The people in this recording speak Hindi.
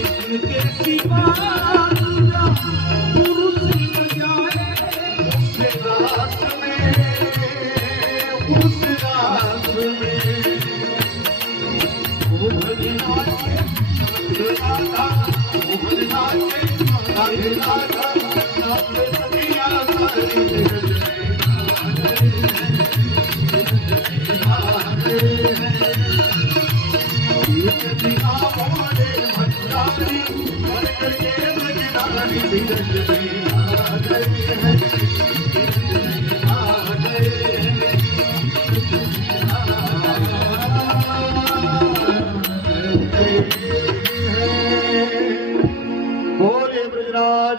इसके सिवा दूजा पुरुष न जाए उस रात में वो भजनाचे राधा वो भजनाचे राधा सखिया बोले ब्रजराज।